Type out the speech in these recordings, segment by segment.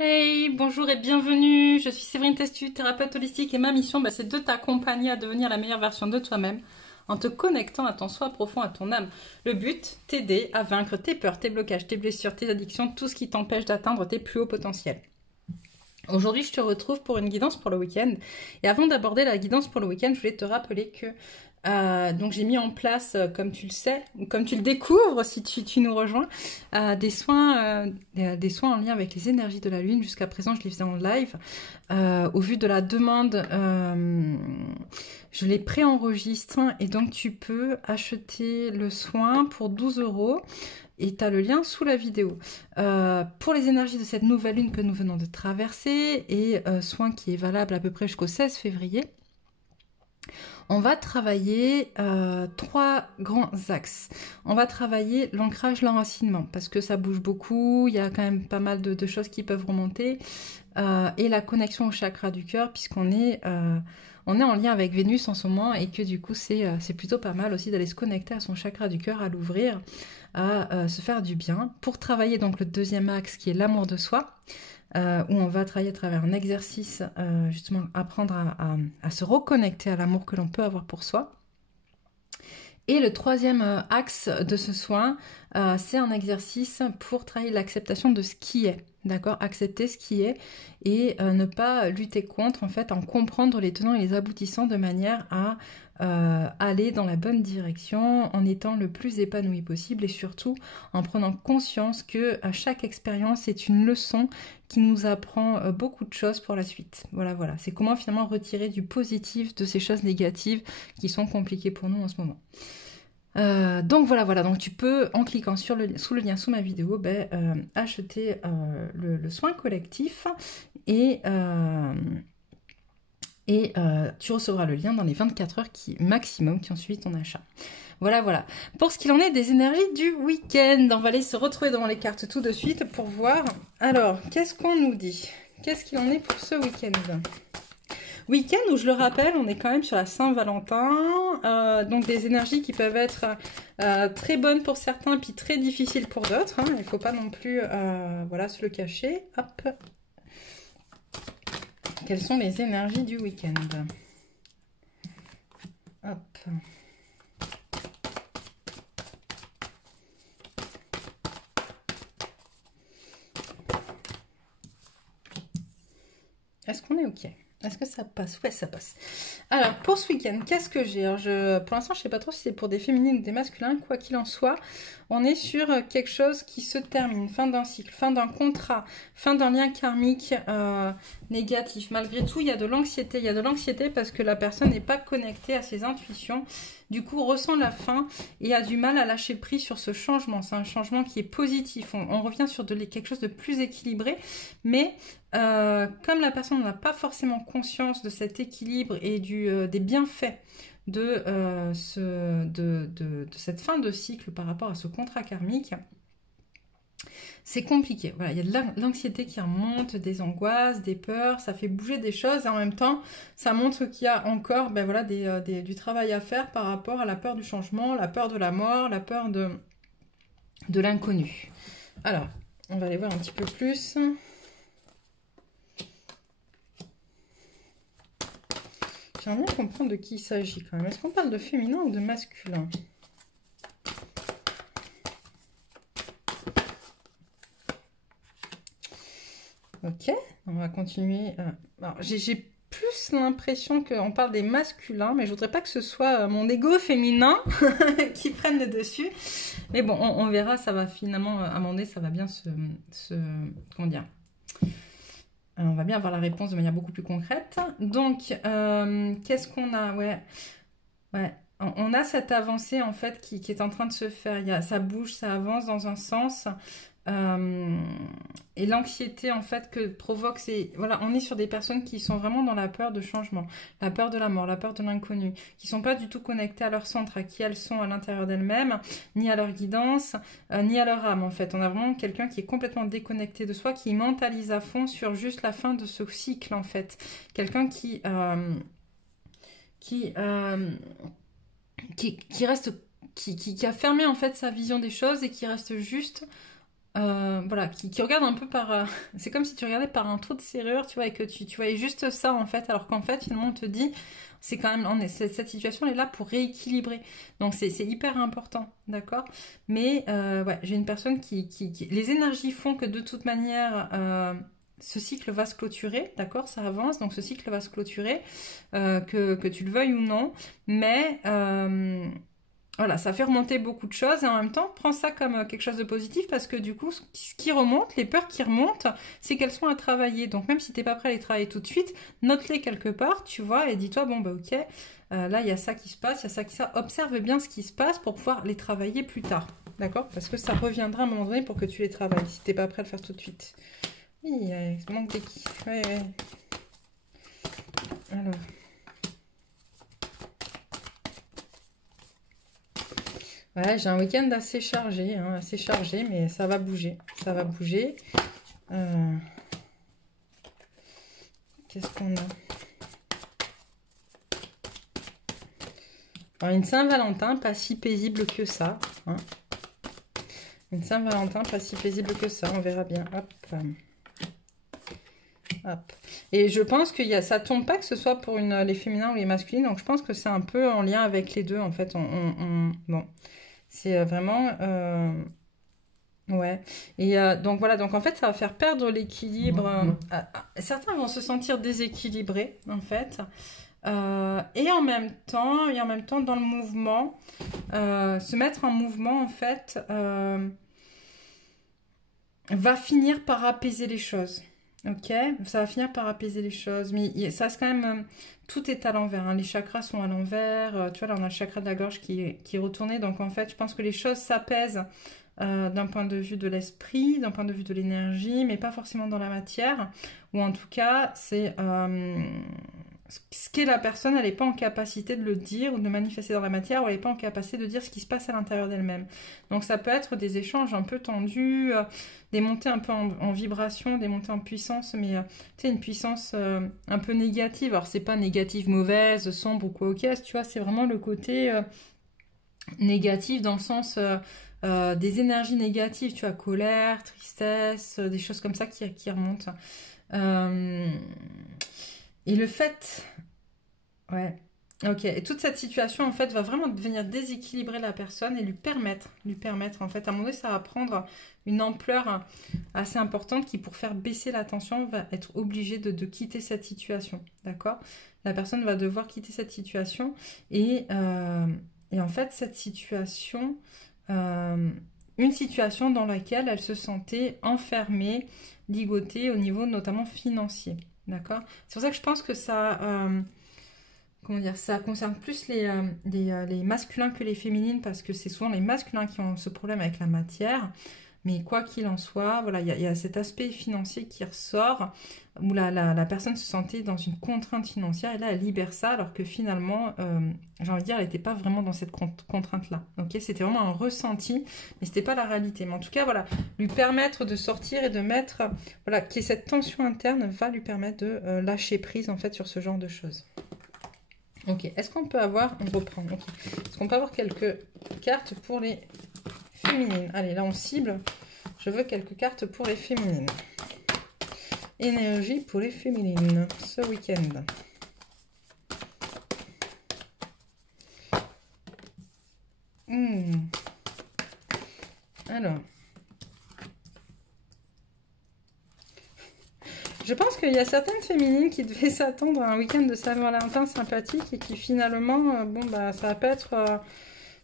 Hey, bonjour et bienvenue. Je suis Séverine Testu, thérapeute holistique et ma mission, c'est de t'accompagner à devenir la meilleure version de toi-même en te connectant à ton soi profond, à ton âme. Le but, t'aider à vaincre tes peurs, tes blocages, tes blessures, tes addictions, tout ce qui t'empêche d'atteindre tes plus hauts potentiels. Aujourd'hui, je te retrouve pour une guidance pour le week-end. Et avant d'aborder la guidance pour le week-end, je voulais te rappeler que donc j'ai mis en place, comme tu le sais, ou comme tu le découvres si tu nous rejoins, des soins en lien avec les énergies de la Lune. Jusqu'à présent, je les faisais en live. Au vu de la demande, je les préenregistre et donc tu peux acheter le soin pour 12 € et tu as le lien sous la vidéo. Pour les énergies de cette nouvelle lune que nous venons de traverser et soin qui est valable à peu près jusqu'au 16 février, on va travailler trois grands axes. On va travailler l'ancrage, l'enracinement, parce que ça bouge beaucoup, il y a quand même pas mal de choses qui peuvent remonter, et la connexion au chakra du cœur, puisqu'on est en lien avec Vénus en ce moment, et que du coup c'est plutôt pas mal aussi d'aller se connecter à son chakra du cœur, à l'ouvrir, à se faire du bien, pour travailler donc le deuxième axe qui est l'amour de soi, où on va travailler à travers un exercice, justement apprendre à se reconnecter à l'amour que l'on peut avoir pour soi. Et le troisième axe de ce soin, c'est un exercice pour travailler l'acceptation de ce qui est, d'accord? Accepter ce qui est et ne pas lutter contre, en fait, en comprendre les tenants et les aboutissants de manière à aller dans la bonne direction en étant le plus épanoui possible et surtout en prenant conscience que à chaque expérience est une leçon qui nous apprend beaucoup de choses pour la suite. Voilà, c'est comment finalement retirer du positif de ces choses négatives qui sont compliquées pour nous en ce moment. Donc voilà, donc tu peux, en cliquant sous le lien sous ma vidéo, acheter le soin collectif et tu recevras le lien dans les 24 heures maximum qui ont suivi ton achat. Voilà. Pour ce qu'il en est des énergies du week-end, on va aller se retrouver devant les cartes tout de suite pour voir. Alors, qu'est-ce qu'on nous dit? Qu'est-ce qu'il en est pour ce week-end? Week-end où, je le rappelle, on est quand même sur la Saint-Valentin, donc des énergies qui peuvent être très bonnes pour certains, puis très difficiles pour d'autres. Il ne faut pas non plus se le cacher. Hop. Quelles sont les énergies du week-end? Hop. Est-ce qu'on est OK? Est-ce que ça passe? Ouais, ça passe. Alors, pour ce week-end, qu'est-ce que j'ai? Pour l'instant, je ne sais pas trop si c'est pour des féminines ou des masculins. Quoi qu'il en soit, on est sur quelque chose qui se termine. Fin d'un cycle, fin d'un contrat, fin d'un lien karmique négatif. Malgré tout, il y a de l'anxiété. Il y a de l'anxiété parce que la personne n'est pas connectée à ses intuitions. Du coup, ressent la faim et a du mal à lâcher prise sur ce changement. C'est un changement qui est positif. On revient sur quelque chose de plus équilibré. Mais comme la personne n'a pas forcément conscience de cet équilibre et des bienfaits de cette fin de cycle par rapport à ce contrat karmique, c'est compliqué. Voilà, il y a de l'anxiété qui remonte, des angoisses, des peurs, ça fait bouger des choses et en même temps, ça montre qu'il y a encore du travail à faire par rapport à la peur du changement, la peur de la mort, la peur de l'inconnu. Alors, on va aller voir un petit peu plus. J'aimerais bien comprendre de qui il s'agit quand même. Est-ce qu'on parle de féminin ou de masculin? Ok, on va continuer. J'ai plus l'impression qu'on parle des masculins, mais je voudrais pas que ce soit mon ego féminin qui prenne le dessus. Mais bon, on verra, ça va finalement, à un moment donné, ça va bien comment dire? On va bien avoir la réponse de manière beaucoup plus concrète. Donc, qu'est-ce qu'on a? Ouais. On a cette avancée en fait qui est en train de se faire. Ça bouge, ça avance dans un sens. Et l'anxiété en fait que provoque, on est sur des personnes qui sont vraiment dans la peur de changement, la peur de la mort, la peur de l'inconnu, qui sont pas du tout connectées à leur centre, à qui elles sont à l'intérieur d'elles-mêmes, ni à leur guidance, ni à leur âme en fait. On a vraiment quelqu'un qui est complètement déconnecté de soi, qui mentalise à fond sur juste la fin de ce cycle en fait. Quelqu'un qui reste, qui a fermé en fait sa vision des choses et qui reste juste voilà, qui regarde un peu par... c'est comme si tu regardais par un trou de serrure, tu vois, et que tu voyais juste ça, en fait, alors qu'en fait, finalement, on te dit, c'est quand même... cette situation, elle est là pour rééquilibrer. Donc, c'est hyper important, d'accord? Mais, ouais, j'ai une personne Les énergies font que, de toute manière... ce cycle va se clôturer, d'accord? Ça avance, donc ce cycle va se clôturer, que tu le veuilles ou non. Mais voilà, ça fait remonter beaucoup de choses et en même temps, prends ça comme quelque chose de positif parce que du coup, ce qui remonte, les peurs qui remontent, c'est qu'elles sont à travailler. Donc même si t'es pas prêt à les travailler tout de suite, note-les quelque part, tu vois, et dis-toi, bon bah ok, là il y a ça qui se passe, il y a ça qui se passe. Observe bien ce qui se passe pour pouvoir les travailler plus tard, d'accord? Parce que ça reviendra à un moment donné pour que tu les travailles si t'es pas prêt à le faire tout de suite. Oui, il manque des... Ouais, ouais. Alors... Ouais, j'ai un week-end assez chargé, hein, mais ça va bouger. Ça va bouger. Qu'est-ce qu'on a? Alors, une Saint-Valentin, pas si paisible que ça. Hein. Une Saint-Valentin, pas si paisible que ça. On verra bien. Hop. Hop. Et je pense que ça tombe pas que ce soit pour les féminins ou les masculines. Donc, je pense que c'est un peu en lien avec les deux, en fait. Bon. C'est vraiment... Ouais. Et donc voilà, donc en fait, ça va faire perdre l'équilibre. Certains vont se sentir déséquilibrés, en fait. Et en même temps, dans le mouvement, se mettre en mouvement, en fait, va finir par apaiser les choses. Ok, ça va finir par apaiser les choses, mais ça c'est quand même, tout est à l'envers, hein. Les chakras sont à l'envers, tu vois là on a le chakra de la gorge qui est retourné, donc en fait je pense que les choses s'apaisent d'un point de vue de l'esprit, d'un point de vue de l'énergie, mais pas forcément dans la matière, ou en tout cas c'est ce qu'est la personne, elle n'est pas en capacité de le dire ou de le manifester dans la matière, ou elle n'est pas en capacité de dire ce qui se passe à l'intérieur d'elle-même. Donc ça peut être des échanges un peu tendus, des montées un peu en vibration, des montées en puissance, mais tu sais, une puissance un peu négative. Alors c'est pas négative, mauvaise, sombre ou quoi, ok, tu vois, c'est vraiment le côté négatif dans le sens des énergies négatives, tu vois, colère, tristesse, des choses comme ça qui remontent. Et le fait... Ouais. Ok. Et toute cette situation, en fait, va vraiment venir déséquilibrer la personne et lui permettre, en fait, à un moment donné, ça va prendre une ampleur assez importante qui, pour faire baisser la tension, va être obligée de quitter cette situation. D'accord? La personne va devoir quitter cette situation et en fait, cette situation... une situation dans laquelle elle se sentait enfermée, ligotée au niveau notamment financier. D'accord? C'est pour ça que je pense que ça, comment dire, ça concerne plus les masculins que les féminines, parce que c'est souvent les masculins qui ont ce problème avec la matière. Mais quoi qu'il en soit, voilà, il y a cet aspect financier qui ressort, où la personne se sentait dans une contrainte financière, et là, elle libère ça, alors que finalement, j'ai envie de dire, elle n'était pas vraiment dans cette contrainte-là. Okay, c'était vraiment un ressenti, mais c'était pas la réalité. Mais en tout cas, voilà, lui permettre de sortir et de mettre, voilà, qu'il y ait cette tension interne, va lui permettre de lâcher prise, en fait, sur ce genre de choses. Ok, est-ce qu'on peut avoir... On reprend, ok. Est-ce qu'on peut avoir quelques cartes pour les féminines? Allez, là, on cible. Je veux quelques cartes pour les féminines. Énergie pour les féminines ce week-end. Alors. Je pense qu'il y a certaines féminines qui devaient s'attendre à un week-end de Saint-Valentin sympathique et qui finalement, bon, bah, ça va pas être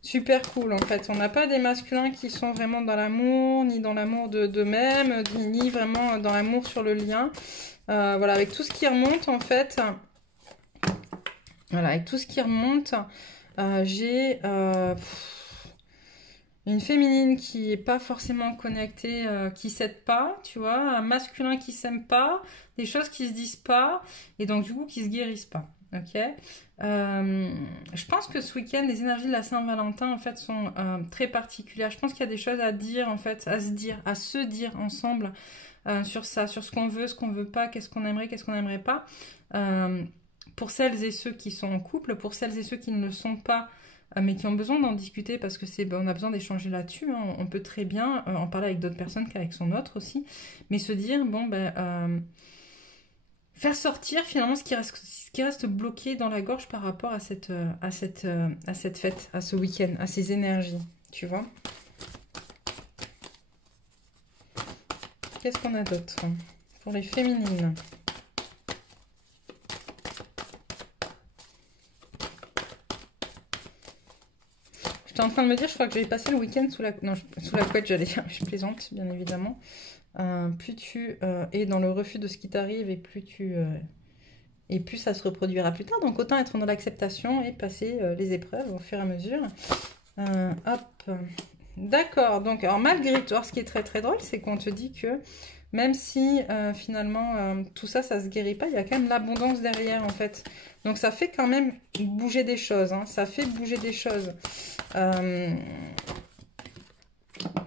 super cool en fait. On n'a pas des masculins qui sont vraiment dans l'amour, ni dans l'amour d'eux-mêmes, ni vraiment dans l'amour sur le lien. Voilà, avec tout ce qui remonte en fait. Voilà, avec tout ce qui remonte, j'ai une féminine qui est pas forcément connectée, qui s'aide pas, tu vois, un masculin qui s'aime pas, des choses qui se disent pas, et donc du coup qui se guérissent pas. Ok. Je pense que ce week-end, les énergies de la Saint-Valentin en fait sont très particulières. Je pense qu'il y a des choses à dire en fait, à se dire ensemble sur ça, sur ce qu'on veut pas, qu'est-ce qu'on aimerait pas. Pour celles et ceux qui sont en couple, pour celles et ceux qui ne le sont pas, mais qui ont besoin d'en discuter parce que on a besoin d'échanger là-dessus. Hein. On peut très bien en parler avec d'autres personnes qu'avec son autre aussi, mais se dire, bon, faire sortir finalement ce qui reste bloqué dans la gorge par rapport à cette fête, à ce week-end, à ces énergies, tu vois. Qu'est-ce qu'on a d'autre pour les féminines? J'étais en train de me dire, je crois que j'avais passé le week-end sous la couette, j'allais dire, je plaisante, bien évidemment. Plus tu es dans le refus de ce qui t'arrive et plus ça se reproduira plus tard. Donc autant être dans l'acceptation et passer les épreuves au fur et à mesure. Hop. D'accord. Donc alors malgré tout, ce qui est très très drôle, c'est qu'on te dit que même si finalement tout ça, ça se guérit pas, il y a quand même l'abondance derrière en fait. Donc ça fait quand même bouger des choses. Hein. Ça fait bouger des choses.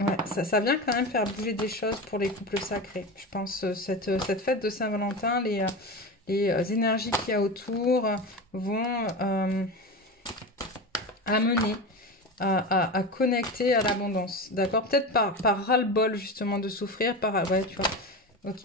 Ouais, ça vient quand même faire bouger des choses pour les couples sacrés. Je pense cette fête de Saint-Valentin, les énergies qu'il y a autour vont amener à connecter à l'abondance. D'accord? Peut-être par ras-le-bol justement de souffrir, ouais, tu vois. Ok.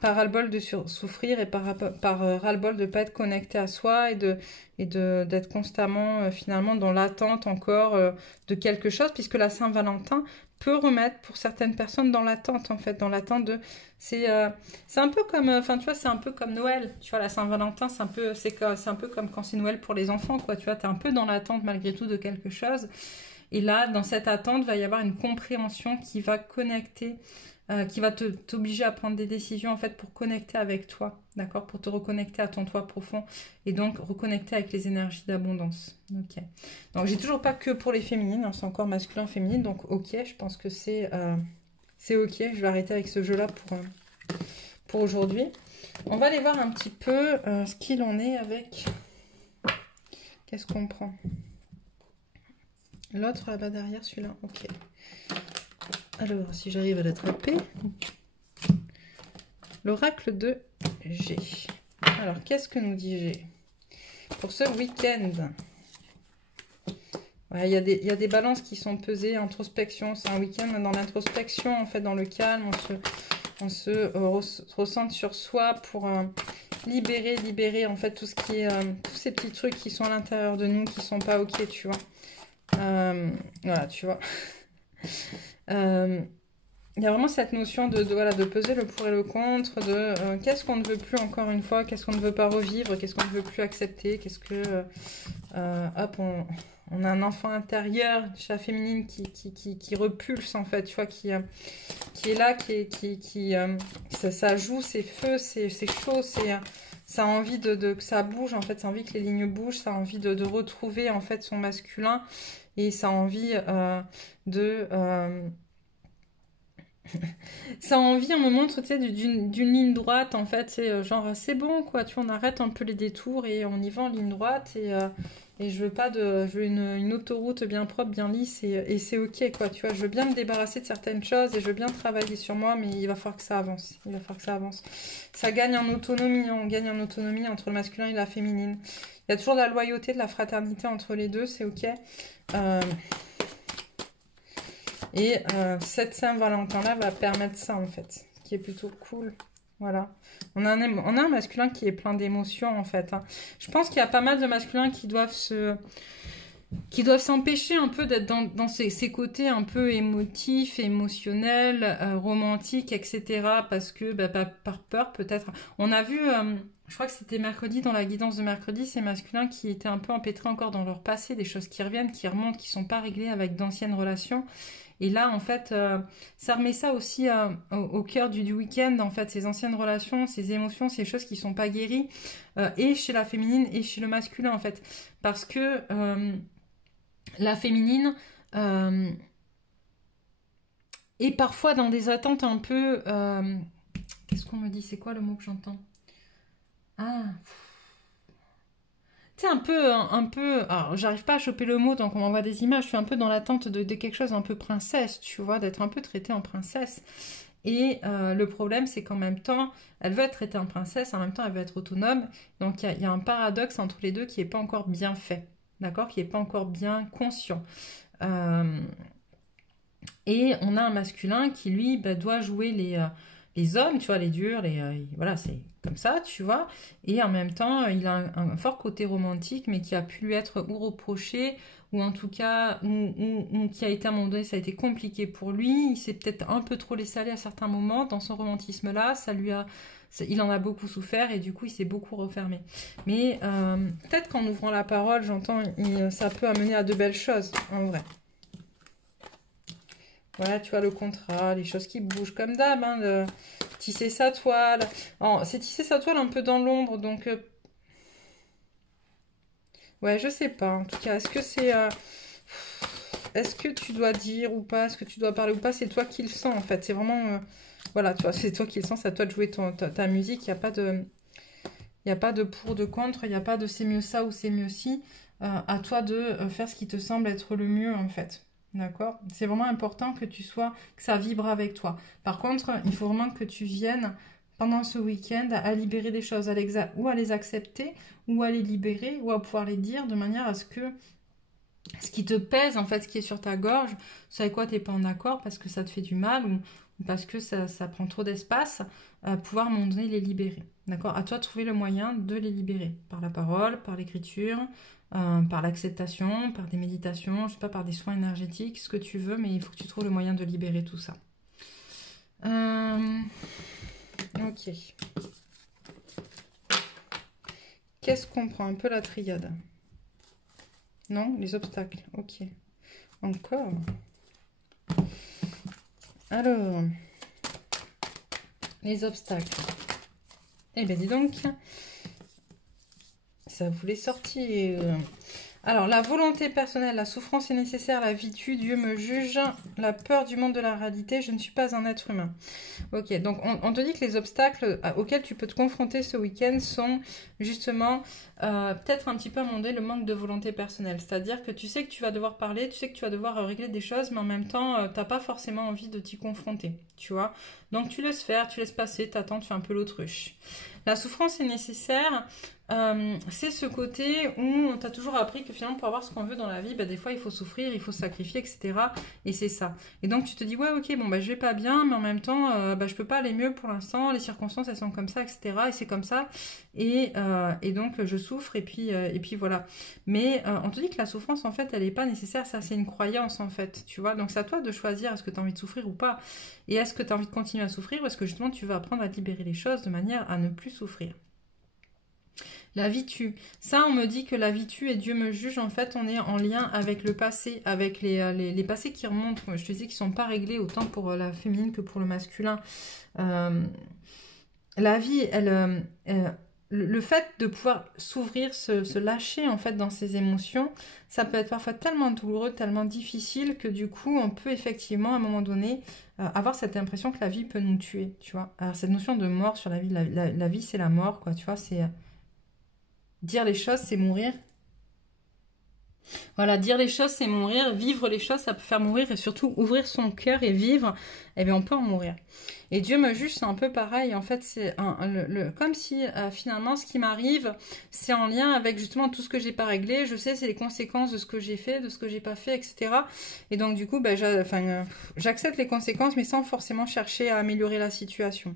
Par ras-le-bol de souffrir et par ras-le-bol de ne pas être connecté à soi et d'être constamment finalement dans l'attente encore de quelque chose, puisque la Saint-Valentin peut remettre pour certaines personnes dans l'attente en fait, dans l'attente de... C'est un peu comme, enfin tu vois, c'est un peu comme Noël, tu vois, la Saint-Valentin, c'est un peu comme quand c'est Noël pour les enfants, quoi, tu vois, t'es un peu dans l'attente malgré tout de quelque chose, et là, dans cette attente, va y avoir une compréhension qui va connecter, qui va t'obliger à prendre des décisions en fait pour connecter avec toi, d'accord, pour te reconnecter à ton toi profond et donc reconnecter avec les énergies d'abondance. Ok. Donc j'ai toujours pas que pour les féminines, hein, c'est encore masculin féminine, donc ok, je pense que c'est ok. Je vais arrêter avec ce jeu-là pour aujourd'hui. On va aller voir un petit peu ce qu'il en est avec. Qu'est-ce qu'on prend? L'autre là-bas derrière, celui-là, ok. Alors, si j'arrive à l'attraper, l'oracle de G. Alors, qu'est-ce que nous dit G pour ce week-end? Ouais, il y a des balances qui sont pesées, introspection. C'est un week-end dans l'introspection, en fait, dans le calme. On se ressente sur soi pour libérer, en fait, tout ce qui est, tous ces petits trucs qui sont à l'intérieur de nous, qui sont pas ok, tu vois. Voilà, tu vois. Il y a vraiment cette notion de peser le pour et le contre, de qu'est-ce qu'on ne veut plus encore une fois, qu'est-ce qu'on ne veut pas revivre, qu'est-ce qu'on ne veut plus accepter, qu'est-ce que... hop, on a un enfant intérieur chez la féminine qui repulse en fait, tu vois, qui est là, ça joue, c'est feu, c'est chaud, ça a envie que ça bouge en fait, ça a envie que les lignes bougent, ça a envie de retrouver en fait son masculin et ça a envie ça a envie, on me montre, tu sais, d'une ligne droite, en fait, c'est genre, c'est bon, quoi, tu vois, on arrête un peu les détours et on y va en ligne droite, et je veux pas je veux une autoroute bien propre, bien lisse, et c'est ok, quoi, tu vois, je veux bien me débarrasser de certaines choses, et je veux bien travailler sur moi, mais il va falloir que ça avance, Ça gagne en autonomie, on gagne en autonomie entre le masculin et la féminine. Il y a toujours de la loyauté, de la fraternité entre les deux, c'est ok. Et cette Saint-Valentin-là va permettre ça, en fait, ce qui est plutôt cool. Voilà. On a un masculin qui est plein d'émotions, en fait. Hein. Je pense qu'il y a pas mal de masculins qui doivent s'empêcher un peu d'être dans ces côtés un peu émotifs, émotionnels, romantiques, etc. Parce que, par peur, peut-être. On a vu... je crois que c'était mercredi, dans la guidance de mercredi, ces masculins qui étaient un peu empêtrés encore dans leur passé, des choses qui reviennent, qui remontent, qui ne sont pas réglées avec d'anciennes relations. Et là, en fait, ça remet ça aussi au cœur du week-end, en fait, ces anciennes relations, ces émotions, ces choses qui ne sont pas guéries, et chez la féminine et chez le masculin, en fait. Parce que la féminine est parfois dans des attentes un peu... qu'est-ce qu'on me dit? C'est quoi le mot que j'entends? Ah, tu sais, un peu, alors j'arrive pas à choper le mot, donc on m'envoie des images, je suis un peu dans l'attente de quelque chose un peu princesse, tu vois, d'être un peu traitée en princesse. Et le problème, c'est qu'en même temps, elle veut être traitée en princesse, en même temps, elle veut être autonome. Donc, il y a un paradoxe entre les deux qui n'est pas encore bien fait. d'accord, qui n'est pas encore bien conscient. Et on a un masculin qui, lui, bah, doit jouer les hommes, tu vois, les durs, voilà, c'est comme ça, tu vois. Et en même temps, il a un fort côté romantique, mais qui a pu lui être ou reproché, ou en tout cas, ou qui a été à un moment donné, ça a été compliqué pour lui. Il s'est peut-être un peu trop laissé aller à certains moments dans son romantisme-là. Il en a beaucoup souffert et du coup, il s'est beaucoup refermé. Mais peut-être qu'en ouvrant la parole, j'entends, ça peut amener à de belles choses, en vrai. Voilà, tu vois, le contrat, les choses qui bougent comme d'hab, hein, tisser sa toile. C'est tisser sa toile un peu dans l'ombre, donc... ouais, je sais pas. En tout cas, est-ce que c'est... est-ce que tu dois dire ou pas? Est-ce que tu dois parler ou pas? C'est toi qui le sens, en fait. C'est vraiment... voilà, tu vois, c'est toi qui le sens. C'est à toi de jouer ta musique. Il n'y a pas de... Il n'y a pas de pour, de contre. Il n'y a pas de c'est mieux ça ou c'est mieux ci. À toi de faire ce qui te semble être le mieux, en fait. D'accord? C'est vraiment important que ça vibre avec toi. Par contre, il faut vraiment que tu viennes pendant ce week-end à libérer des choses, ou à les accepter, ou à les libérer, ou à pouvoir les dire de manière à ce que ce qui te pèse, en fait, ce qui est sur ta gorge, ce avec quoi tu n'es pas en accord parce que ça te fait du mal ou parce que ça prend trop d'espace, pouvoir à un moment donné les libérer. D'accord? À toi de trouver le moyen de les libérer par la parole, par l'écriture, par l'acceptation, par des méditations, je sais pas, par des soins énergétiques, ce que tu veux, mais il faut que tu trouves le moyen de libérer tout ça. Ok. Qu'est-ce qu'on prend? Un peu la triade. Non, les obstacles. Ok. Encore. Alors, les obstacles. Eh bien, dis donc, ça voulait sortir. Alors, la volonté personnelle, la souffrance est nécessaire, la vie tue, Dieu me juge, la peur du monde de la réalité, je ne suis pas un être humain. Ok, donc on te dit que les obstacles auxquels tu peux te confronter ce week-end sont justement peut-être un petit peu à un moment donné le manque de volonté personnelle. C'est-à-dire que tu sais que tu vas devoir parler, tu sais que tu vas devoir régler des choses, mais en même temps, tu n'as pas forcément envie de t'y confronter, tu vois. Donc tu laisses faire, tu laisses passer, tu attends, tu fais un peu l'autruche. La souffrance est nécessaire. C'est ce côté où on t'a toujours appris que finalement pour avoir ce qu'on veut dans la vie, bah, des fois il faut souffrir, il faut se sacrifier, etc. Et c'est ça. Et donc tu te dis ouais ok bon bah je vais pas bien, mais en même temps bah, je peux pas aller mieux pour l'instant, les circonstances elles sont comme ça, etc. Et c'est comme ça. Et donc je souffre et puis voilà. Mais on te dit que la souffrance en fait elle est pas nécessaire, ça c'est une croyance en fait, tu vois. Donc c'est à toi de choisir est-ce que tu as envie de souffrir ou pas. Et est-ce que tu as envie de continuer à souffrir ou est-ce que justement tu vas apprendre à libérer les choses de manière à ne plus souffrir. La vie tue. Ça, on me dit que la vie tue et Dieu me juge. En fait, on est en lien avec le passé, avec les passés qui remontent. Je te dis qu'ils ne sont pas réglés autant pour la féminine que pour le masculin. La vie, le fait de pouvoir s'ouvrir, se lâcher en fait dans ses émotions, ça peut être parfois tellement douloureux, tellement difficile que du coup, on peut effectivement à un moment donné avoir cette impression que la vie peut nous tuer, tu vois. Alors cette notion de mort sur la vie, la vie c'est la mort, quoi, tu vois, c'est... dire les choses, c'est mourir. Voilà, dire les choses, c'est mourir. Vivre les choses, ça peut faire mourir. Et surtout, ouvrir son cœur et vivre, eh bien, on peut en mourir. Et Dieu me juge, c'est un peu pareil. En fait, c'est comme si, finalement, ce qui m'arrive, c'est en lien avec, justement, tout ce que j'ai pas réglé. Je sais, c'est les conséquences de ce que j'ai fait, de ce que j'ai pas fait, etc. Et donc, du coup, ben, j'accepte les conséquences, mais sans forcément chercher à améliorer la situation.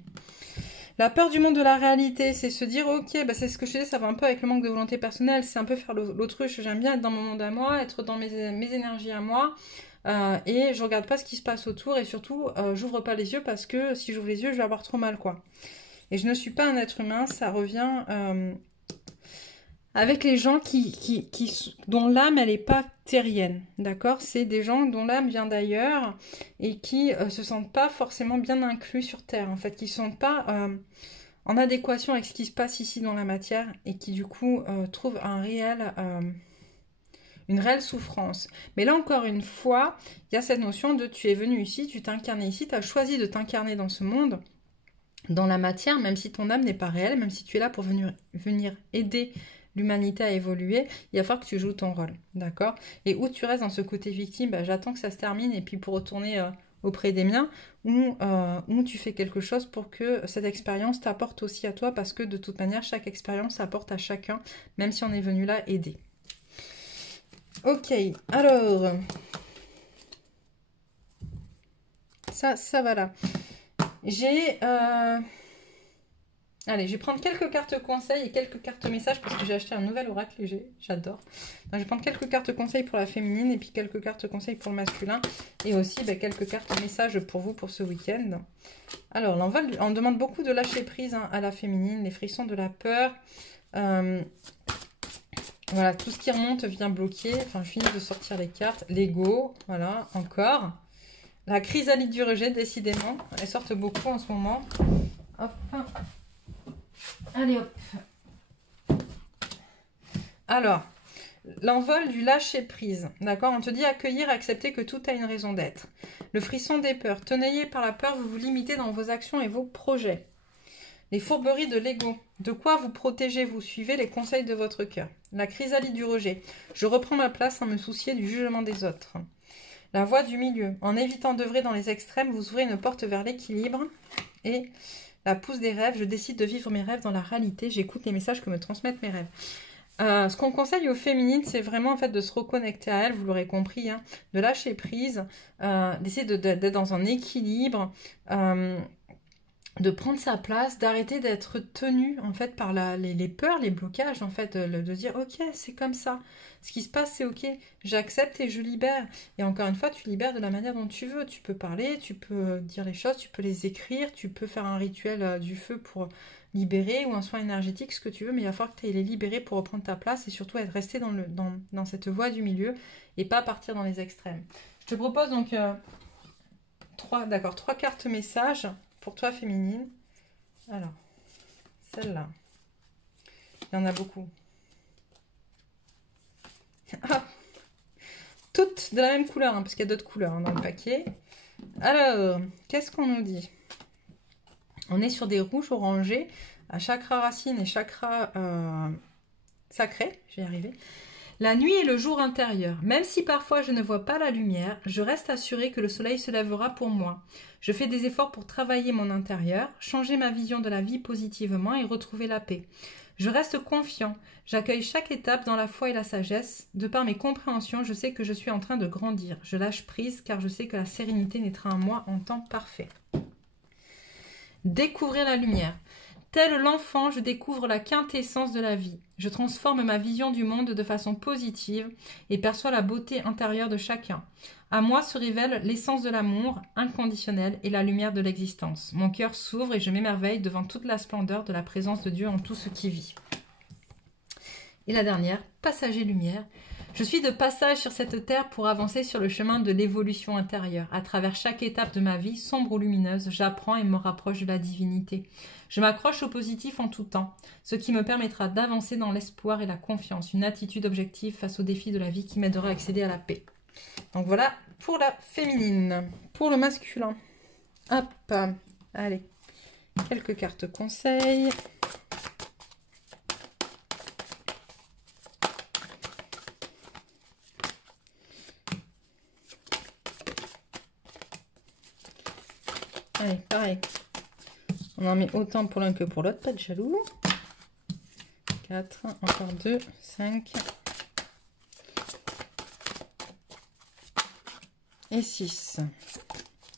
La peur du monde de la réalité, c'est se dire, ok, bah c'est ce que je disais, ça va un peu avec le manque de volonté personnelle, c'est un peu faire l'autruche, j'aime bien être dans mon monde à moi, être dans mes énergies à moi, et je regarde pas ce qui se passe autour, et surtout, j'ouvre pas les yeux parce que si j'ouvre les yeux, je vais avoir trop mal, quoi. Et je ne suis pas un être humain, ça revient avec les gens dont l'âme, elle n'est pas terrienne, d'accord? C'est des gens dont l'âme vient d'ailleurs et qui se sentent pas forcément bien inclus sur Terre, en fait, qui ne sont pas en adéquation avec ce qui se passe ici dans la matière et qui, du coup, trouvent une réelle souffrance. Mais là, encore une fois, il y a cette notion de tu es venu ici, tu t'es incarné ici, tu as choisi de t'incarner dans ce monde, dans la matière, même si ton âme n'est pas réelle, même si tu es là pour venir aider l'humanité à évoluer, il va falloir que tu joues ton rôle, d'accord? Et où tu restes dans ce côté victime, bah, j'attends que ça se termine et puis pour retourner auprès des miens, ou tu fais quelque chose pour que cette expérience t'apporte aussi à toi, parce que de toute manière, chaque expérience apporte à chacun, même si on est venu là aider. Ok, alors... Ça va là. J'ai... Allez, je vais prendre quelques cartes conseils et quelques cartes messages parce que j'ai acheté un nouvel oracle et j'adore. Donc, je vais prendre quelques cartes conseils pour la féminine et puis quelques cartes conseils pour le masculin. Et aussi quelques cartes messages pour vous pour ce week-end. Alors, l'envol, on demande beaucoup de lâcher prise hein, à la féminine, les frissons de la peur. Voilà, tout ce qui remonte vient bloquer. Enfin, je finis de sortir les cartes. L'ego, voilà, encore. La chrysalide du rejet, décidément. Elles sortent beaucoup en ce moment. Hop. Allez, hop. Alors, l'envol du lâcher prise. D'accord? On te dit accueillir, accepter que tout a une raison d'être. Le frisson des peurs. Tenaillé par la peur, vous vous limitez dans vos actions et vos projets. Les fourberies de l'ego. De quoi vous protégez, vous suivez les conseils de votre cœur. La chrysalide du rejet. Je reprends ma place sans me soucier du jugement des autres. La voie du milieu. En évitant d'œuvrer dans les extrêmes, vous ouvrez une porte vers l'équilibre. Et la pousse des rêves. Je décide de vivre mes rêves dans la réalité. J'écoute les messages que me transmettent mes rêves. Ce qu'on conseille aux féminines, c'est vraiment en fait de se reconnecter à elles, vous l'aurez compris, hein, de lâcher prise, d'essayer d'être dans un équilibre, de prendre sa place, d'arrêter d'être tenue en fait par les peurs, les blocages en fait, de dire ok c'est comme ça, ce qui se passe c'est ok, j'accepte et je libère. Et encore une fois tu libères de la manière dont tu veux, tu peux parler, tu peux dire les choses, tu peux les écrire, tu peux faire un rituel du feu pour libérer ou un soin énergétique, ce que tu veux, mais il va falloir que tu aies les libérer pour reprendre ta place et surtout être resté dans cette voie du milieu et pas partir dans les extrêmes. Je te propose donc trois cartes messages pour toi féminine. Alors, celle-là. Il y en a beaucoup. Ah, toutes de la même couleur, hein, parce qu'il y a d'autres couleurs hein, dans le paquet. Alors, qu'est-ce qu'on nous dit? On est sur des rouges orangés à chakra racine et chakra sacré. Je vais y arriver. La nuit est le jour intérieur. Même si parfois je ne vois pas la lumière, je reste assurée que le soleil se lèvera pour moi. Je fais des efforts pour travailler mon intérieur, changer ma vision de la vie positivement et retrouver la paix. Je reste confiant. J'accueille chaque étape dans la foi et la sagesse. De par mes compréhensions, je sais que je suis en train de grandir. Je lâche prise car je sais que la sérénité naîtra en moi en temps parfait. Découvrir la lumière. Tel l'enfant, je découvre la quintessence de la vie. Je transforme ma vision du monde de façon positive et perçois la beauté intérieure de chacun. À moi se révèle l'essence de l'amour inconditionnel et la lumière de l'existence. Mon cœur s'ouvre et je m'émerveille devant toute la splendeur de la présence de Dieu en tout ce qui vit. Et la dernière, passager lumière. Je suis de passage sur cette terre pour avancer sur le chemin de l'évolution intérieure. À travers chaque étape de ma vie, sombre ou lumineuse, j'apprends et me rapproche de la divinité. Je m'accroche au positif en tout temps, ce qui me permettra d'avancer dans l'espoir et la confiance, une attitude objective face aux défis de la vie qui m'aidera à accéder à la paix. Donc voilà pour la féminine. Pour le masculin, hop, allez, quelques cartes conseils. Allez, pareil. On en met autant pour l'un que pour l'autre, pas de jaloux. 4, encore 2, 5. Et 6.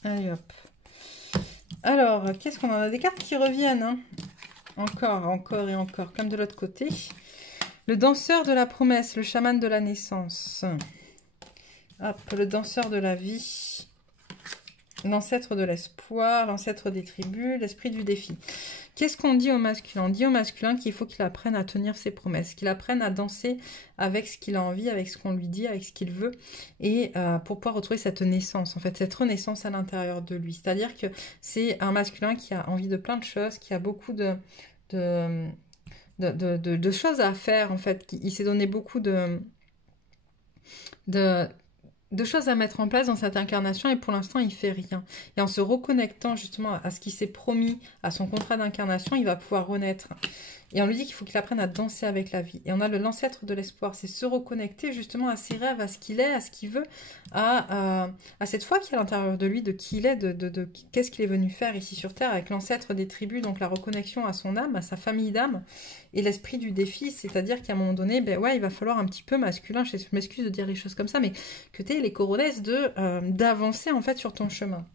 Allez hop. Alors, qu'est-ce qu'on a? Des cartes qui reviennent. Hein. Encore et encore, comme de l'autre côté. Le danseur de la promesse, le chaman de la naissance. Hop, le danseur de la vie. L'ancêtre de l'espoir, l'ancêtre des tribus, l'esprit du défi. Qu'est-ce qu'on dit au masculin? On dit au masculin qu'il faut qu'il apprenne à tenir ses promesses, qu'il apprenne à danser avec ce qu'il a envie, avec ce qu'on lui dit, avec ce qu'il veut, et pour pouvoir retrouver cette naissance, en fait, cette renaissance à l'intérieur de lui. C'est-à-dire que c'est un masculin qui a envie de plein de choses, qui a beaucoup de choses à faire, en fait. Il s'est donné beaucoup de choses à mettre en place dans cette incarnation et pour l'instant il fait rien. Et en se reconnectant justement à ce qui s'est promis, à son contrat d'incarnation, il va pouvoir renaître. Et on lui dit qu'il faut qu'il apprenne à danser avec la vie. Et on a l'ancêtre de l'espoir, c'est se reconnecter justement à ses rêves, à ce qu'il est, à ce qu'il veut, à cette foi qui est à l'intérieur de lui, de qui il est, de qu'est-ce qu'il est venu faire ici sur Terre, avec l'ancêtre des tribus, donc la reconnexion à son âme, à sa famille d'âme, et l'esprit du défi, c'est-à-dire qu'à un moment donné, ben ouais, il va falloir un petit peu masculin, je m'excuse de dire les choses comme ça, mais que tu aies les coronesses d'avancer en fait sur ton chemin.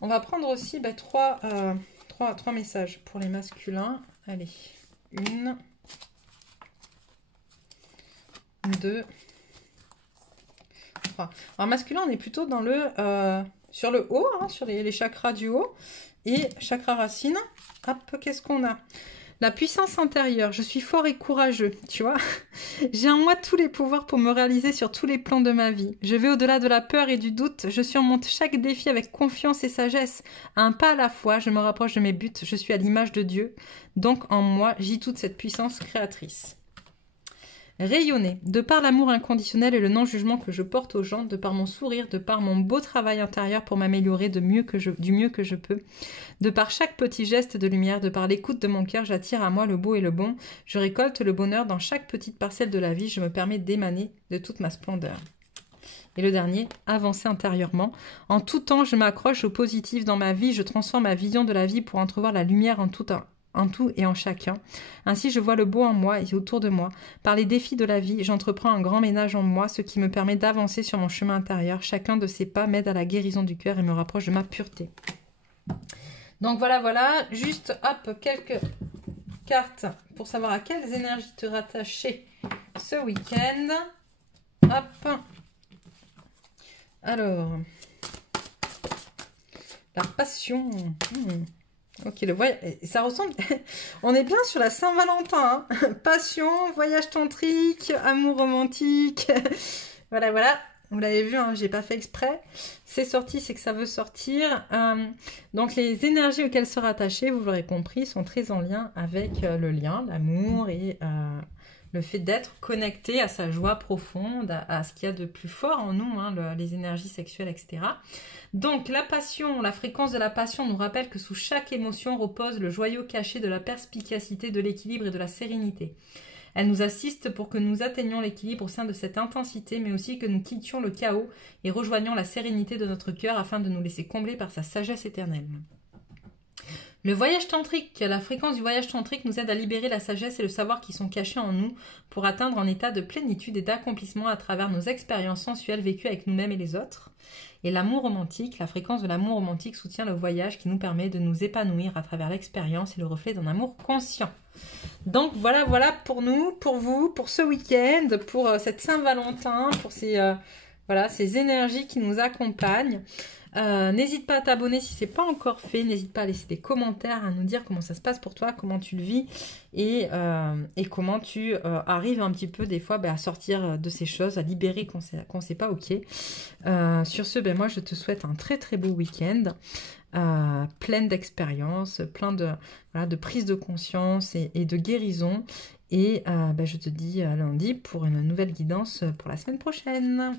On va prendre aussi ben, trois messages pour les masculins. Allez. 1, 2, 3. Alors masculin, on est plutôt dans sur le haut, hein, sur les chakras du haut. Et chakra racine, hop, qu'est-ce qu'on a? La puissance intérieure, je suis fort et courageux, tu vois. J'ai en moi tous les pouvoirs pour me réaliser sur tous les plans de ma vie. Je vais au-delà de la peur et du doute, je surmonte chaque défi avec confiance et sagesse. À un pas à la fois, je me rapproche de mes buts, je suis à l'image de Dieu. Donc en moi, j'y toute cette puissance créatrice. Rayonner, de par l'amour inconditionnel et le non-jugement que je porte aux gens, de par mon sourire, de par mon beau travail intérieur pour m'améliorer du mieux que je peux, de par chaque petit geste de lumière, de par l'écoute de mon cœur, j'attire à moi le beau et le bon, je récolte le bonheur dans chaque petite parcelle de la vie, je me permets d'émaner de toute ma splendeur. Et le dernier, avancer intérieurement. En tout temps, je m'accroche au positif dans ma vie, je transforme ma vision de la vie pour entrevoir la lumière en tout et en chacun. Ainsi, je vois le beau en moi et autour de moi. Par les défis de la vie, j'entreprends un grand ménage en moi, ce qui me permet d'avancer sur mon chemin intérieur. Chacun de ces pas m'aide à la guérison du cœur et me rapproche de ma pureté. Donc voilà. Juste, hop, quelques cartes pour savoir à quelles énergies te rattacher ce week-end. Hop. Alors, la passion. Ok, le voyage, ça ressemble... On est bien sur la Saint-Valentin. Hein. Passion, voyage tantrique, amour romantique. Voilà. Vous l'avez vu, hein, j'ai pas fait exprès. C'est sorti, c'est que ça veut sortir. Donc les énergies auxquelles se rattacher, vous l'aurez compris, sont très en lien avec le lien, l'amour et le fait d'être connecté à sa joie profonde, à ce qu'il y a de plus fort en nous, hein, les énergies sexuelles, etc. Donc la passion, la fréquence de la passion nous rappelle que sous chaque émotion repose le joyau caché de la perspicacité, de l'équilibre et de la sérénité. Elle nous assiste pour que nous atteignions l'équilibre au sein de cette intensité, mais aussi que nous quittions le chaos et rejoignions la sérénité de notre cœur afin de nous laisser combler par sa sagesse éternelle. Le voyage tantrique, la fréquence du voyage tantrique nous aide à libérer la sagesse et le savoir qui sont cachés en nous pour atteindre un état de plénitude et d'accomplissement à travers nos expériences sensuelles vécues avec nous-mêmes et les autres. Et l'amour romantique, la fréquence de l'amour romantique soutient le voyage qui nous permet de nous épanouir à travers l'expérience et le reflet d'un amour conscient. Donc voilà pour nous, pour vous, pour ce week-end, pour cette Saint-Valentin, pour ces énergies qui nous accompagnent. N'hésite pas à t'abonner si ce n'est pas encore fait, n'hésite pas à laisser des commentaires, à nous dire comment ça se passe pour toi, comment tu le vis et comment tu arrives un petit peu des fois à sortir de ces choses, à libérer qu'on sait pas ok. Sur ce, moi je te souhaite un très très beau week-end, plein d'expériences, plein de prise de conscience et de guérison et je te dis à lundi pour une nouvelle guidance pour la semaine prochaine.